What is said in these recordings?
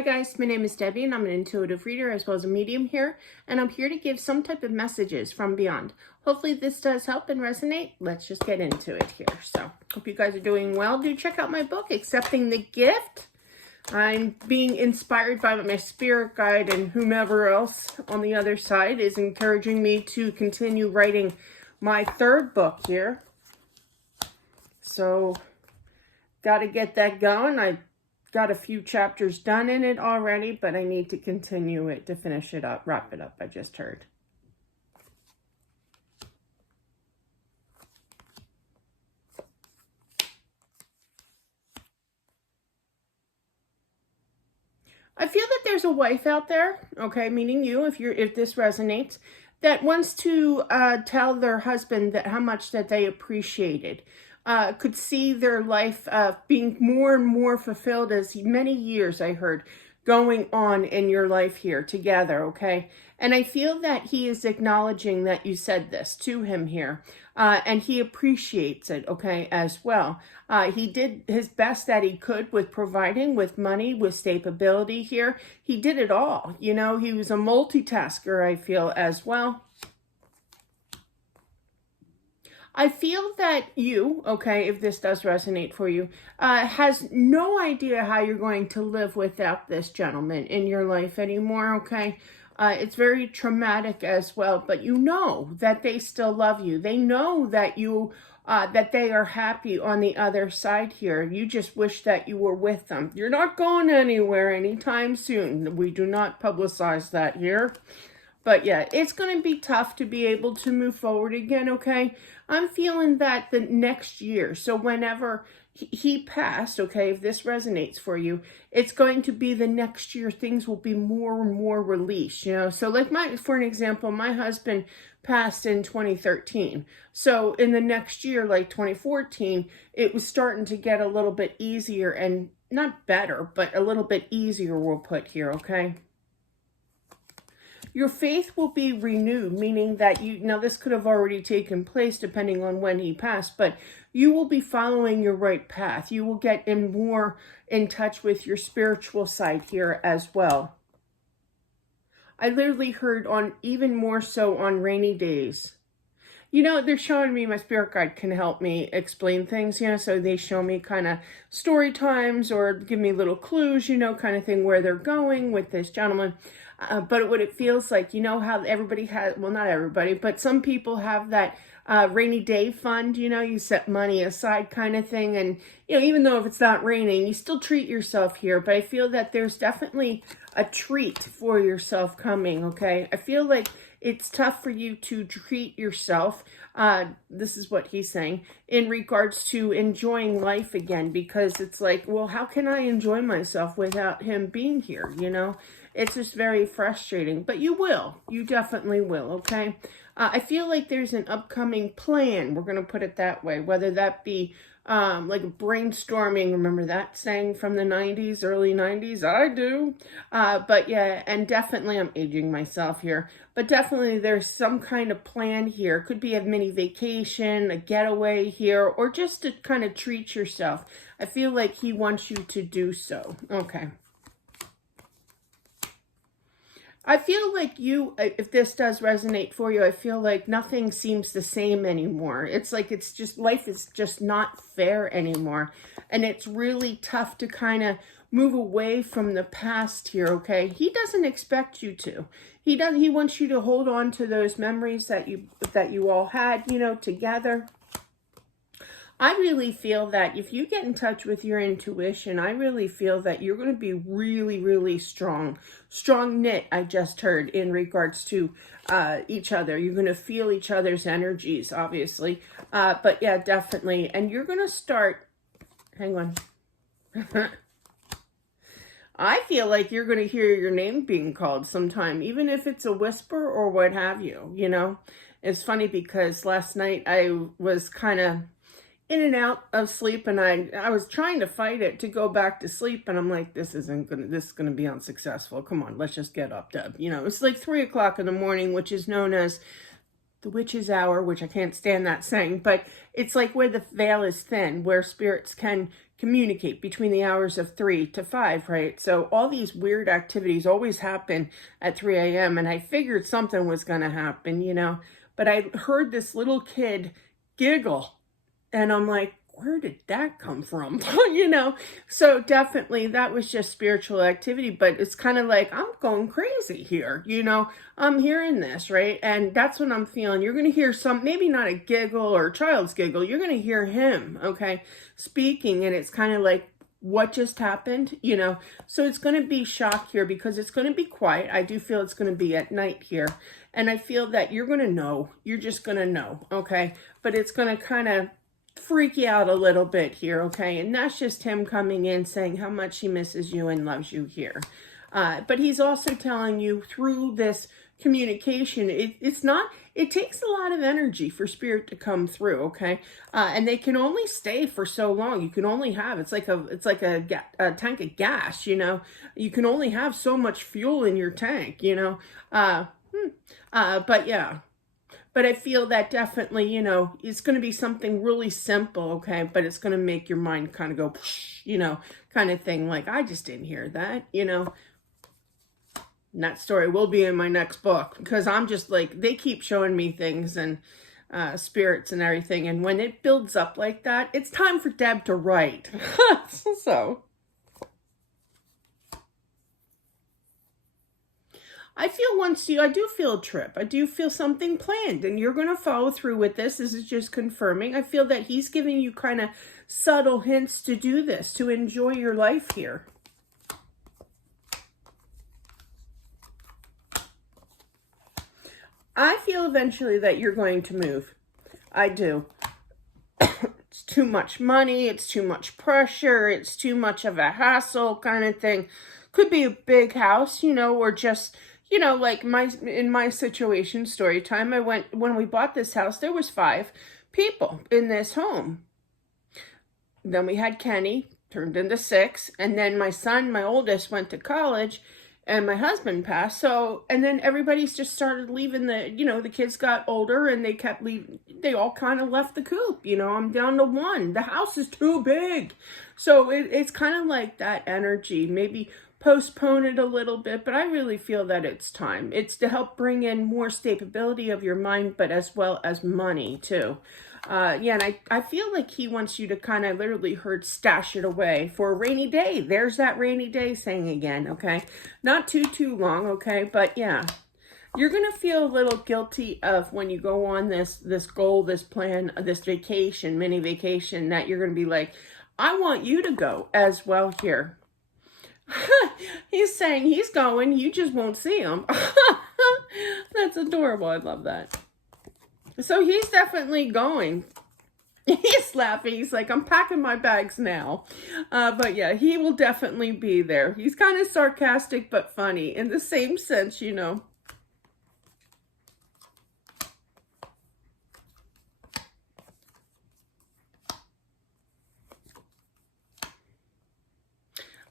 Hi guys, my name is Debbie and I'm an intuitive reader as well as a medium here, and I'm here to give some type of messages from beyond. Hopefully this does help and resonate. Let's just get into it here. So, hope you guys are doing well. Do check out my book, Accepting the Gift. I'm being inspired by my spirit guide and whomever else on the other side is encouraging me to continue writing my third book here. So, got to get that going. I got a few chapters done in it already, but I need to continue it to finish it up, wrap it up, I just heard. I feel that there's a wife out there, okay, meaning you, if this resonates, that wants to tell their husband that how much that they appreciated. Could see their life being more and more fulfilled as many years, I heard, going on in your life here together, okay? And I feel that he is acknowledging that you said this to him here, and he appreciates it, okay, as well. He did his best that he could with providing, with money, with stability here. He did it all, you know, he was a multitasker, I feel, as well. I feel that you, okay, if this does resonate for you, has no idea how you're going to live without this gentleman in your life anymore, okay? It's very traumatic as well, but you know that they still love you. They know that you, that they are happy on the other side here. You just wish that you were with them. You're not going anywhere anytime soon. We do not publicize that here. But yeah, it's going to be tough to be able to move forward again, okay? I'm feeling that the next year, so whenever he passed, okay, if this resonates for you, it's going to be the next year, things will be more and more released, you know? So like for an example, my husband passed in 2013. So in the next year, like 2014, it was starting to get a little bit easier and not better, but a little bit easier, we'll put here, okay? Your faith will be renewed, meaning that now this could have already taken place depending on when he passed, but you will be following your right path. You will get more in touch with your spiritual side here as well. I literally heard on even more so on rainy days. You know, they're showing me, my spirit guide can help me explain things, you know, so they show me kind of story times or give me little clues, you know, kind of thing where they're going with this gentleman. But what it feels like, you know how everybody has, well, not everybody, but some people have that rainy day fund, you know, you set money aside kind of thing. And, you know, even though if it's not raining, you still treat yourself here. But I feel that there's definitely a treat for yourself coming, okay? I feel like it's tough for you to treat yourself. This is what he's saying in regards to enjoying life again, because it's like, well, how can I enjoy myself without him being here? You know, it's just very frustrating, but you will. You definitely will, okay? I feel like there's an upcoming plan. We're going to put it that way, whether that be like brainstorming. Remember that saying from the 90s, early 90s? I do. But yeah, and definitely I'm aging myself here, but definitely there's some kind of plan here. Could be a mini vacation, a getaway here, or just to kind of treat yourself. I feel like he wants you to do so. Okay. I feel like you, if this does resonate for you, I feel like nothing seems the same anymore. It's like it's just, life is just not fair anymore. And it's really tough to kind of move away from the past here, okay? He doesn't expect you to. He wants you to hold on to those memories that you all had, you know, together. I really feel that if you get in touch with your intuition, I really feel that you're going to be really, really strong. Strong knit, I just heard, in regards to each other. You're going to feel each other's energies, obviously. But yeah, definitely. And you're going to start, hang on. I feel like you're going to hear your name being called sometime, even if it's a whisper or what have you, you know. It's funny because last night I was kind of in and out of sleep, and I was trying to fight it to go back to sleep, and I'm like, this is gonna be unsuccessful. Come on, let's just get up, Deb. You know, it's like 3 o'clock in the morning, which is known as the witch's hour, which I can't stand that saying, but it's like where the veil is thin, where spirits can communicate between the hours of 3 to 5, right? So all these weird activities always happen at 3 a.m. And I figured something was going to happen, you know, but I heard this little kid giggle and I'm like, where did that come from? You know, so definitely that was just spiritual activity, but it's kind of like, I'm going crazy here. You know, I'm hearing this, right? And that's what I'm feeling. You're going to hear some, maybe not a giggle or a child's giggle. You're going to hear him, okay, speaking. And it's kind of like, what just happened? You know, so it's going to be shock here because it's going to be quiet. I do feel it's going to be at night here. And I feel that you're going to know, you're just going to know, okay? But it's going to kind of freak you out a little bit here, okay? And that's just him coming in saying how much he misses you and loves you here. But he's also telling you through this communication, it takes a lot of energy for spirit to come through, okay? And they can only stay for so long. You can only have, it's like a tank of gas, you know? You can only have so much fuel in your tank, you know? But yeah. But I feel that definitely, you know, it's going to be something really simple, okay? But it's going to make your mind kind of go, you know, kind of thing. Like, I just didn't hear that, you know? And that story will be in my next book because I'm just like, they keep showing me things and spirits and everything. And when it builds up like that, it's time for Deb to write. So I feel I do feel a trip. I do feel something planned and you're going to follow through with this. This is just confirming. I feel that he's giving you kind of subtle hints to do this, to enjoy your life here. I feel eventually that you're going to move. I do. It's too much money. It's too much pressure. It's too much of a hassle kind of thing. Could be a big house, you know, or just, you know, like in my situation, story time, when we bought this house, there was 5 people in this home. Then we had Kenny, turned into 6. And then my son, my oldest, went to college and my husband passed. So, and then everybody's just started leaving the kids got older and they kept leaving. They all kind of left the coop, you know, I'm down to 1. The house is too big. So it's kind of like that energy, maybe postpone it a little bit, but I really feel that it's time. It's to help bring in more stability of your mind, but as well as money too. Yeah, and I feel like he wants you to kind of literally stash it away for a rainy day. There's that rainy day saying again, okay? Not too long, okay? But yeah, you're going to feel a little guilty of when you go on this goal, this plan, this vacation, mini vacation, that you're going to be like, I want you to go as well here. He's saying he's going, you just won't see him. That's adorable. I love that. So he's definitely going. He's laughing. He's like, I'm packing my bags now. But yeah, he will definitely be there. He's kind of sarcastic, but funny in the same sense, you know.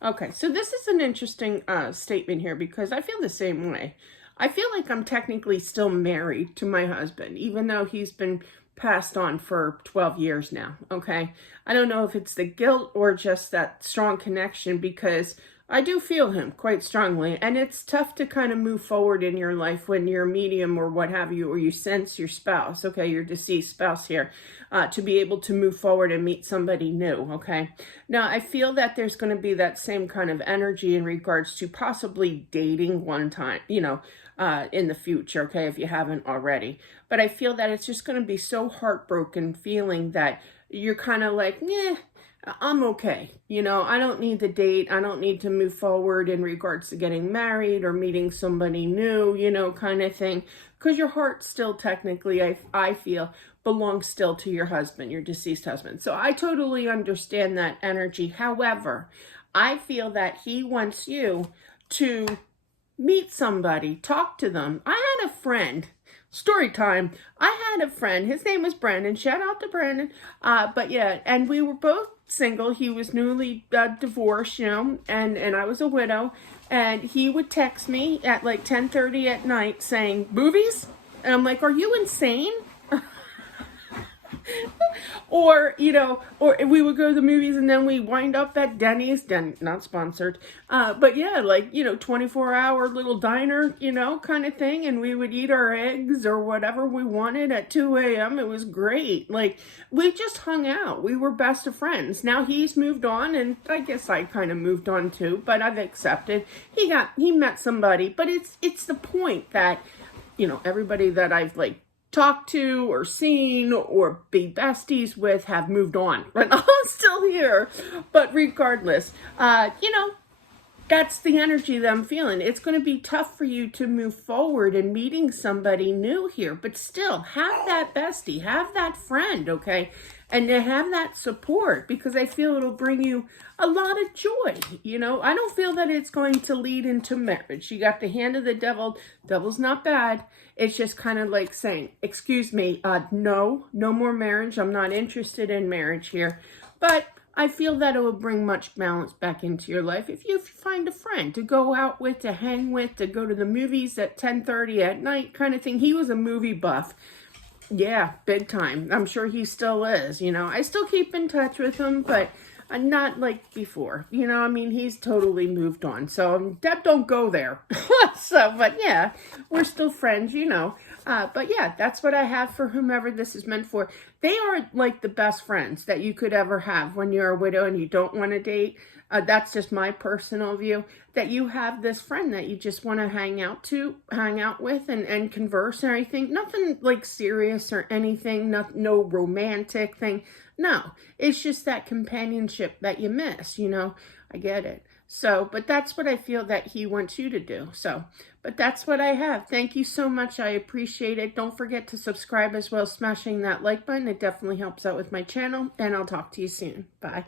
Okay, so this is an interesting statement here because I feel the same way. I feel like I'm technically still married to my husband, even though he's been passed on for 12 years now, okay? I don't know if it's the guilt or just that strong connection because I do feel him quite strongly. And it's tough to kind of move forward in your life when you're a medium or what have you, or you sense your spouse, okay, your deceased spouse here, to be able to move forward and meet somebody new, okay? Now, I feel that there's going to be that same kind of energy in regards to possibly dating one time, you know, in the future, okay, if you haven't already. But I feel that it's just going to be so heartbroken feeling that you're kind of like, yeah, I'm okay. You know, I don't need the date. I don't need to move forward in regards to getting married or meeting somebody new, you know, kind of thing. Because your heart still technically, I feel, belongs still to your husband, your deceased husband. So I totally understand that energy. However, I feel that he wants you to meet somebody, talk to them. I had a friend, story time. I had a friend, his name was Brandon. Shout out to Brandon. But yeah, and we were both single. He was newly divorced, you know, and I was a widow. And he would text me at like 10:30 at night saying, movies? And I'm like, are you insane? Or, you know, or we would go to the movies and then we wind up at Denny's, not sponsored, but yeah, like, you know, 24-hour little diner, you know, kind of thing. And we would eat our eggs or whatever we wanted at 2 a.m. It was great. Like, we just hung out. We were best of friends. Now he's moved on, and I guess I kind of moved on too, but I've accepted. He met somebody, but it's the point that, you know, everybody that I've like talked to or seen or be besties with have moved on. But I'm still here. But regardless, you know, that's the energy that I'm feeling. It's going to be tough for you to move forward and meeting somebody new here, but still have that bestie, have that friend, okay? And to have that support, because I feel it'll bring you a lot of joy. You know, I don't feel that it's going to lead into marriage. You got the hand of the devil. Devil's not bad. It's just kind of like saying, excuse me, no more marriage. I'm not interested in marriage here. But I feel that it will bring much balance back into your life if you find a friend to go out with, to hang with, to go to the movies at 10:30 at night kind of thing. He was a movie buff. Yeah, big time. I'm sure he still is, you know. I still keep in touch with him, but not like before. You know, I mean, he's totally moved on. So, Deb, don't go there. So, but yeah, we're still friends, you know. But yeah, that's what I have for whomever this is meant for. They are like the best friends that you could ever have when you're a widow and you don't want to date. That's just my personal view, that you have this friend that you just want to hang out with and converse or anything. Nothing like serious or anything, no romantic thing. No, it's just that companionship that you miss, you know. I get it. So, but that's what I feel that he wants you to do. So, but that's what I have. Thank you so much. I appreciate it. Don't forget to subscribe as well as smashing that like button. It definitely helps out with my channel, and I'll talk to you soon. Bye.